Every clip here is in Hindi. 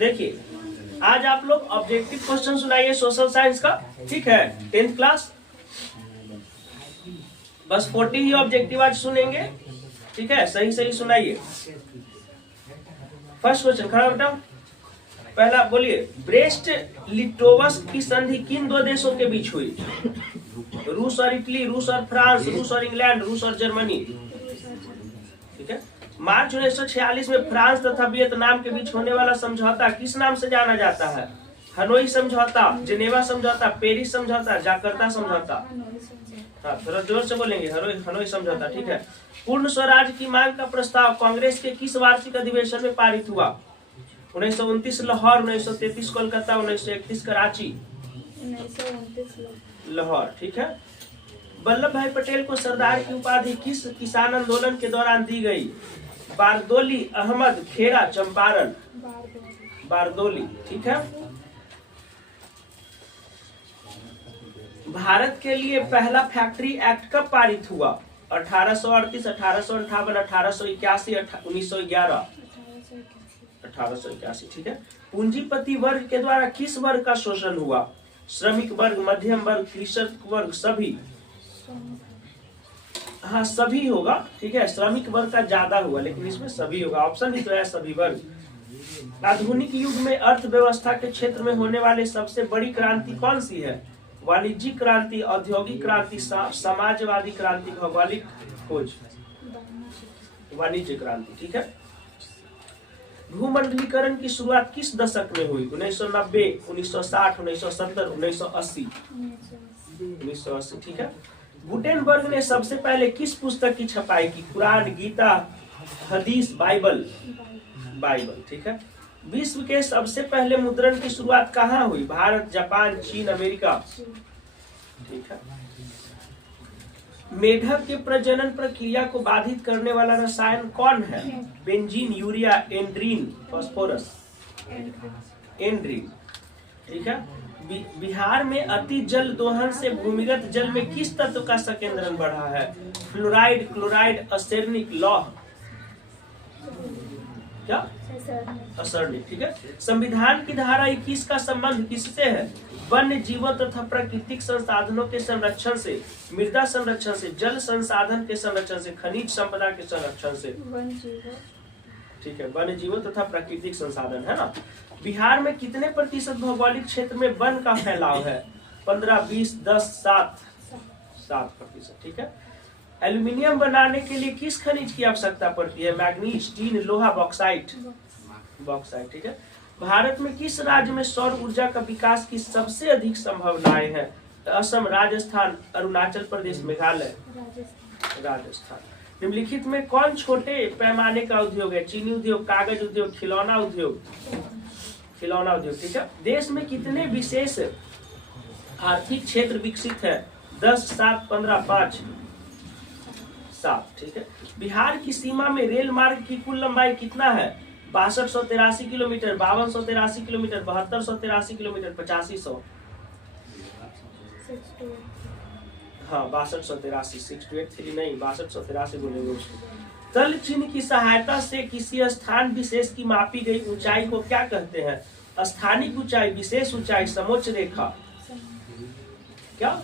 देखिए आज आप लोग ऑब्जेक्टिव क्वेश्चन सुनाइए सोशल साइंस का, ठीक है, 10th क्लास। बस 40 ही ऑब्जेक्टिव आज सुनेंगे, ठीक है, सही सही सुनाइए। फर्स्ट क्वेश्चन खड़ा बेटा, पहला बोलिए, ब्रेस्ट लिटोवस्क की संधि किन दो देशों के बीच हुई? रूस और इटली, रूस और फ्रांस, रूस और इंग्लैंड, रूस और जर्मनी, ठीक है। मार्च 1946 में फ्रांस तथा वियतनाम के बीच होने वाला समझौता किस नाम से जाना जाता है? हनोई समझौता, जेनेवा समझौता, पेरिस समझौता, जाकर्ता समझौता। हाँ, थोड़ा जोर से बोलेंगे, हनोई समझौता, ठीक है। पूर्ण स्वराज की मांग का प्रस्ताव कांग्रेस के किस वार्षिक अधिवेशन में पारित हुआ? 1929 लाहौर, 1933 कोलकाता, 1931 कराची। 1929 लाहौर, ठीक है। वल्लभ भाई पटेल को सरदार की उपाधि किस किसान आंदोलन के दौरान दी गई? बारदोली, अहमद, खेड़ा, चंपारण। बारदोली, ठीक है। भारत के लिए पहला फैक्ट्री एक्ट कब पारित हुआ? 1838, 1858, 1881, 1911। 1881, ठीक है। पूंजीपति वर्ग के द्वारा किस वर्ग का शोषण हुआ? श्रमिक वर्ग, मध्यम वर्ग, कृषक वर्ग, सभी। हाँ सभी होगा, ठीक है, श्रमिक वर्ग का ज्यादा हुआ, लेकिन इसमें सभी होगा, ऑप्शन ही तो है सभी वर्ग। आधुनिक युग में अर्थव्यवस्था के क्षेत्र में होने वाले सबसे बड़ी क्रांति कौन सी है? वाणिज्यिक क्रांति, औद्योगिक क्रांति, समाजवादी क्रांति, भौगोलिक खोज। वाणिज्य क्रांति, ठीक है। भूमंडलीकरण की शुरुआत किस दशक में हुई? 1990, 1960, 1970, 1980। 1980, ठीक है। गुटेनबर्ग ने सबसे पहले किस पुस्तक की छपाई की? कुरान, गीता, हदीस, बाइबल। बाइबल, ठीक है। विश्व के सबसे पहले मुद्रण की शुरुआत कहाँ हुई? भारत, जापान, चीन, अमेरिका, ठीक है। मेढक के प्रजनन प्रक्रिया को बाधित करने वाला रसायन कौन है? बेंजीन, यूरिया, एंड्रीन, फास्फोरस। एंड्रीन, ठीक है। बिहार में अति जल दोहन से भूमिगत जल में किस तत्व का संकेंद्रण बढ़ा है? फ्लोराइड, क्लोराइड, अर्सेनिक, लौह। क्या? असरनिक, ठीक है। संविधान की धारा 21 का संबंध किससे है? वन्य जीवों तथा प्राकृतिक संसाधनों के संरक्षण से, मृदा संरक्षण से, जल संसाधन के संरक्षण से, खनिज संपदा के संरक्षण से, ठीक है, वन्य जीवों तथा प्राकृतिक संसाधन, है ना। बिहार में कितने प्रतिशत भौगोलिक क्षेत्र में वन का फैलाव है? 15, 20, 10, 7%, ठीक है। एल्यूमिनियम बनाने के लिए किस खनिज की आवश्यकता पड़ती है? मैग्नीज, टीन, लोहा, बॉक्साइट। बॉक्साइट, ठीक है। भारत में किस राज्य में सौर ऊर्जा का विकास की सबसे अधिक संभावनाएं हैं? असम, राजस्थान, अरुणाचल प्रदेश, मेघालय। राजस्थान। निम्नलिखित में कौन छोटे पैमाने का उद्योग है? चीनी उद्योग, कागज उद्योग, खिलौना उद्योग। खिलौना उद्योग, ठीक है। देश में कितने विशेष आर्थिक क्षेत्र विकसित है? 10, 7, 15, 5, 7, ठीक है। बिहार की सीमा में रेल मार्ग की कुल लंबाई कितना है? 6283 किलोमीटर, 5283 किलोमीटर, 7283 किलोमीटर, 8500। हाँ 6283, 683 नहीं, 6283 बोलेंगे उसको। तल चिन्ह की सहायता से किसी स्थान विशेष की मापी गई ऊंचाई को क्या कहते हैं? स्थानिक ऊंचाई, विशेष ऊंचाई, समोच्च रेखा। क्या?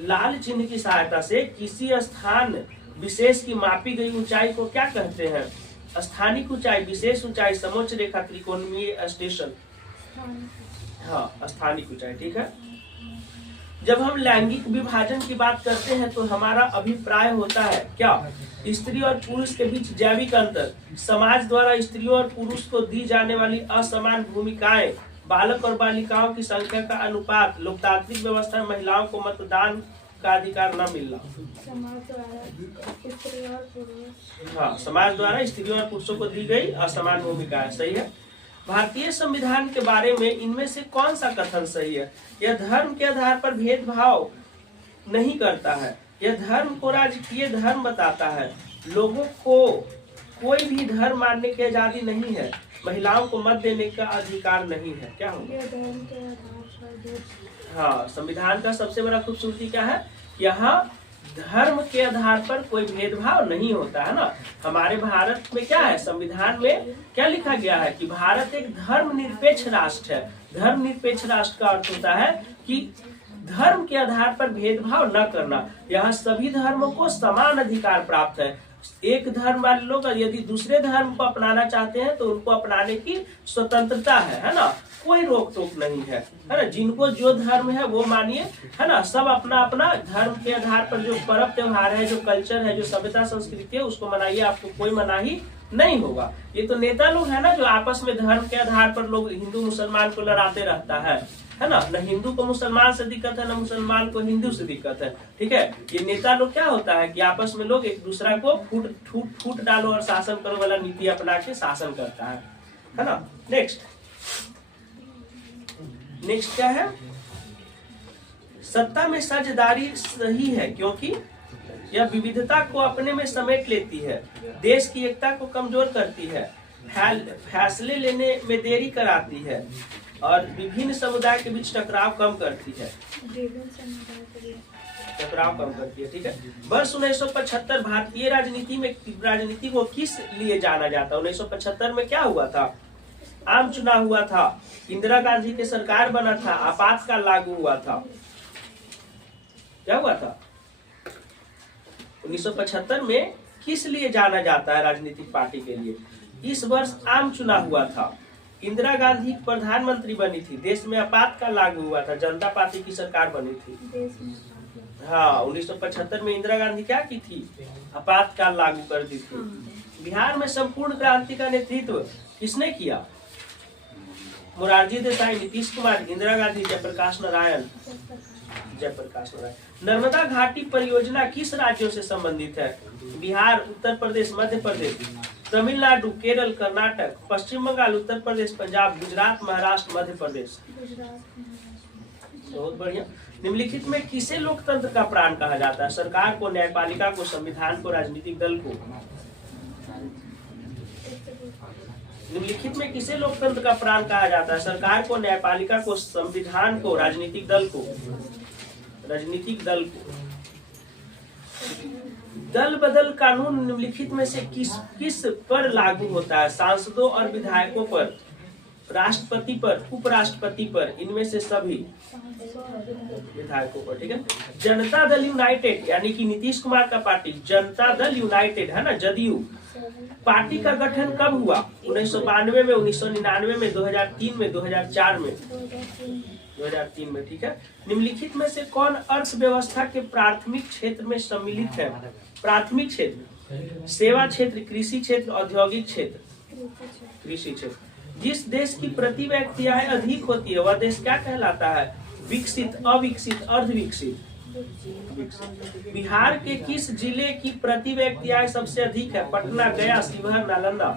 लाल चिन्ह की सहायता से किसी स्थान विशेष की मापी गई ऊंचाई को क्या कहते हैं? स्थानिक ऊंचाई, विशेष ऊंचाई, समोच्च रेखा, त्रिकोणीय स्टेशन। हाँ स्थानिक ऊंचाई, ठीक है। जब हम लैंगिक विभाजन की बात करते हैं तो हमारा अभिप्राय होता है क्या? स्त्री और पुरुष के बीच जैविक अंतर, समाज द्वारा स्त्रियों और पुरुष को दी जाने वाली असमान भूमिकाएं, बालक और बालिकाओं की संख्या का अनुपात, लोकतांत्रिक व्यवस्था में महिलाओं को मतदान का अधिकार न मिलना। हाँ समाज द्वारा स्त्रियों और पुरुषों को दी गई असमान भूमिकाएं, सही है। भारतीय संविधान के बारे में इनमें से कौन सा कथन सही है? यह धर्म के आधार पर भेदभाव नहीं करता है, यह धर्म को राजकीय धर्म बताता है, लोगों को कोई भी धर्म मानने की आजादी नहीं है, महिलाओं को मत देने का अधिकार नहीं है। क्या होगा? हाँ संविधान का सबसे बड़ा खूबसूरती क्या है? यहाँ धर्म के आधार पर कोई भेदभाव नहीं होता है ना। हमारे भारत में क्या है, संविधान में क्या लिखा गया है कि भारत एक धर्मनिरपेक्ष राष्ट्र है। धर्मनिरपेक्ष राष्ट्र का अर्थ होता है कि धर्म के आधार पर भेदभाव न करना। यहाँ सभी धर्मों को समान अधिकार प्राप्त है। एक धर्म वाले लोग यदि दूसरे धर्म को अपनाना चाहते हैं तो उनको अपनाने की स्वतंत्रता है ना, कोई रोक टोक नहीं है ना। जिनको जो धर्म है वो मानिए, है ना। सब अपना अपना धर्म के आधार पर जो पर्व त्योहार है, जो कल्चर है, जो सभ्यता संस्कृति है, उसको मनाइए, आपको कोई मनाही नहीं होगा। ये तो नेता लोग है ना जो आपस में धर्म के आधार पर लोग हिंदू मुसलमान को लड़ाते रहता है ना। न हिंदू को मुसलमान से दिक्कत है, न मुसलमान को हिंदू से दिक्कत है, ठीक है। ये नेता लोग क्या होता है कि आपस में लोग एक दूसरा को फूट डालो और शासन करो वाला नीति अपना के शासन करता है ना। नेक्स्ट क्या है, सत्ता में साझेदारी सही है क्योंकि यह विविधता को अपने में समेट लेती है, देश की एकता को कमजोर करती है, फैसले लेने में देरी कराती है और विभिन्न समुदाय के बीच टकराव कम करती है। ठीक है। वर्ष 1975 भारतीय राजनीति को किस लिए जाना जाता है? 1975 में क्या हुआ था? आम चुनाव हुआ था, इंदिरा गांधी की सरकार बना था, आपातकाल लागू हुआ था। क्या हुआ था 1975 में? किस लिए जाना जाता है राजनीतिक पार्टी के लिए? इस वर्ष आम चुनाव हुआ था, इंदिरा गांधी प्रधानमंत्री बनी थी, देश में आपातकाल लागू हुआ था, जनता पार्टी की सरकार बनी थी। हाँ, 1975 में इंदिरा गांधी क्या की थी? आपातकाल लागू कर दी थी। बिहार में संपूर्ण क्रांति का नेतृत्व किसने किया? मोरारजी देसाई, नीतीश कुमार, इंदिरा गांधी, जयप्रकाश नारायण। नर्मदा घाटी परियोजना किस राज्यों से संबंधित है? बिहार, उत्तर प्रदेश, मध्य प्रदेश, तमिलनाडु, केरल, कर्नाटक, पश्चिम बंगाल, उत्तर प्रदेश, पंजाब, गुजरात, महाराष्ट्र, मध्य प्रदेश। बहुत बढ़िया। निम्नलिखित में किसे लोकतंत्र का प्राण कहा जाता है? सरकार को, न्यायपालिका को, संविधान को, राजनीतिक दल को? निम्नलिखित में किसे लोकतंत्र का प्राण कहा जाता है? सरकार को, न्यायपालिका को, संविधान को, राजनीतिक दल को? राजनीतिक दल को। दल बदल कानून निम्नलिखित में से किस पर लागू होता है? सांसदों और विधायकों पर, राष्ट्रपति पर, उपराष्ट्रपति पर? इनमें से सभी विधायकों पर, ठीक है। जनता दल यूनाइटेड यानी कि नीतीश कुमार का पार्टी जनता दल यूनाइटेड है ना, जदयू, पार्टी का गठन कब हुआ? 1992 में, 1999 में, 2003 में, 2004 में? 2003 में, ठीक है। निम्नलिखित में से कौन अर्थव्यवस्था के प्राथमिक क्षेत्र में सम्मिलित है? प्राथमिक क्षेत्र, सेवा क्षेत्र, कृषि क्षेत्र, औद्योगिक क्षेत्र? कृषि क्षेत्र। जिस देश की प्रति व्यक्ति आय अधिक होती है वह देश क्या कहलाता है? विकसित, अविकसित, अर्धविकसित? बिहार के किस जिले की प्रति व्यक्ति आय सबसे अधिक है? पटना, गया, शिवहर, नालंदा?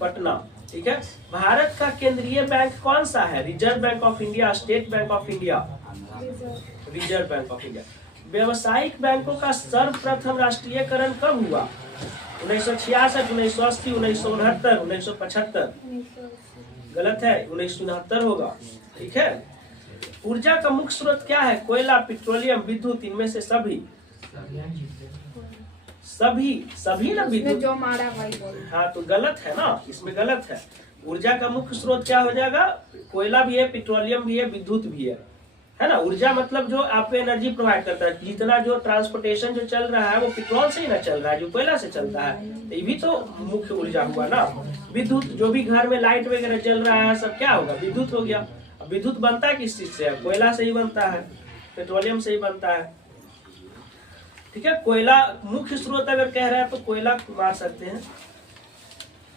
पटना, ठीक है। भारत का केंद्रीय बैंक कौन सा है? Reserve bank of India, state bank of India? Reserve bank of India. व्यावसायिक बैंकों का सर्वप्रथम राष्ट्रीयकरण कब हुआ? 1966, 1980, 1969, 1975? गलत है, 1969 होगा, ठीक है। ऊर्जा का मुख्य स्रोत क्या है? कोयला, पेट्रोलियम, विद्युत? इनमें से सभी ना विद्युत। जो मारा भाई बोल। हाँ, तो गलत है ना, इसमें गलत है। ऊर्जा का मुख्य स्रोत क्या हो जाएगा? कोयला भी है, पेट्रोलियम भी है, विद्युत भी है ना। ऊर्जा मतलब जो आपको एनर्जी प्रोवाइड करता है। जितना जो ट्रांसपोर्टेशन जो चल रहा है वो पेट्रोल से ही ना चल रहा है, जो कोयला से चलता है, ये भी तो मुख्य ऊर्जा हुआ ना। विद्युत, जो भी घर में लाइट वगैरह जल रहा है सब क्या होगा? विद्युत हो गया। विद्युत बनता है किस चीज से? कोयला से ही बनता है, पेट्रोलियम से ही बनता है, ठीक है। कोयला मुख्य स्रोत अगर कह रहा है तो कोयला मार सकते हैं।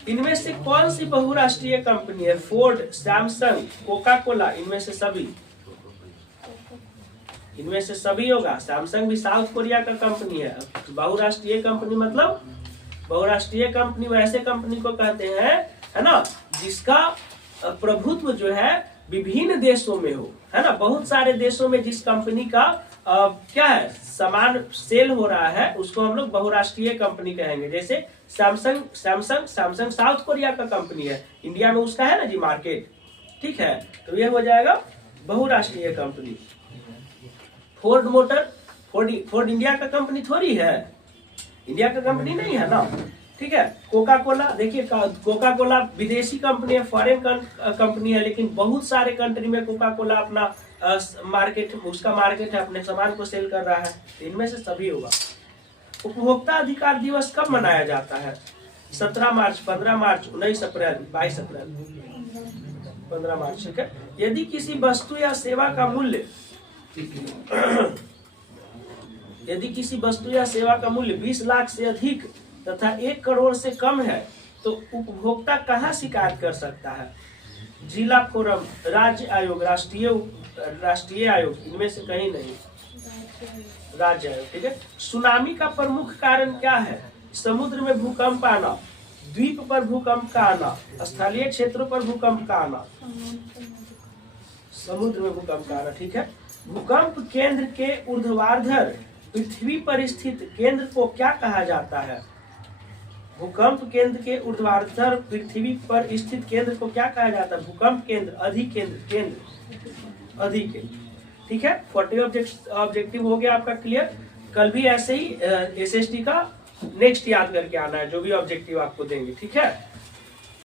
इनमें से कौन सी बहुराष्ट्रीय कंपनी है? Ford, Samsung, Coca Cola? इनमें से सभी? इनमें से सभी होगा। सैमसंग भी साउथ कोरिया का कंपनी है। बहुराष्ट्रीय कंपनी मतलब, बहुराष्ट्रीय कंपनी वैसे कंपनी को कहते हैं, है ना, जिसका प्रभुत्व जो है विभिन्न देशों में हो, है ना। बहुत सारे देशों में जिस कंपनी का क्या है, सामान सेल हो रहा है, उसको हम लोग बहुराष्ट्रीय कंपनी कहेंगे। जैसे सैमसंग साउथ कोरिया का कंपनी है, इंडिया में उसका है ना जी मार्केट, ठीक है, तो ये हो जाएगा बहुराष्ट्रीय कंपनी। फोर्ड फोर्ड इंडिया का कंपनी थोड़ी है, इंडिया का कंपनी नहीं है ना, ठीक है। कोका कोला, देखिए कोका कोला विदेशी कंपनी है, फॉरेन कंपनी है, लेकिन बहुत सारे कंट्री में कोका कोला अपना मार्केट, उसका मार्केट है, अपने सामान को सेल कर रहा है। इनमें से सभी होगा। उपभोक्ता अधिकार दिवस कब मनाया जाता है? 17 मार्च, 15 मार्च, 19 अप्रैल, 22 अप्रैल, 15 मार्च, ठीक है। यदि किसी वस्तु या सेवा का मूल्य यदि किसी वस्तु या सेवा का मूल्य 20 लाख से अधिक तथा 1 करोड़ से कम है तो उपभोक्ता कहाँ शिकायत कर सकता है? जिला फोरम, राज्य आयोग, राष्ट्रीय आयोग, इनमें से कहीं नहीं, राज्य आयोग, ठीक है। सुनामी का प्रमुख कारण क्या है? समुद्र में भूकंप आना, द्वीप पर भूकंप का आना, स्थलीय क्षेत्रों पर भूकंप का आना, समुद्र में भूकंप का आना, ठीक है। भूकंप केंद्र के ऊर्ध्वाधर पृथ्वी पर स्थित केंद्र को क्या कहा जाता है? भूकंप केंद्र के ऊर्ध्वाधर पृथ्वी पर स्थित केंद्र को क्या कहा जाता है? भूकंप केंद्र, केंद्र, ठीक है। 40 ऑब्जेक्टिव हो गया आपका क्लियर। कल भी ऐसे ही SST का नेक्स्ट याद करके आना है, जो भी ऑब्जेक्टिव आपको देंगे, ठीक है।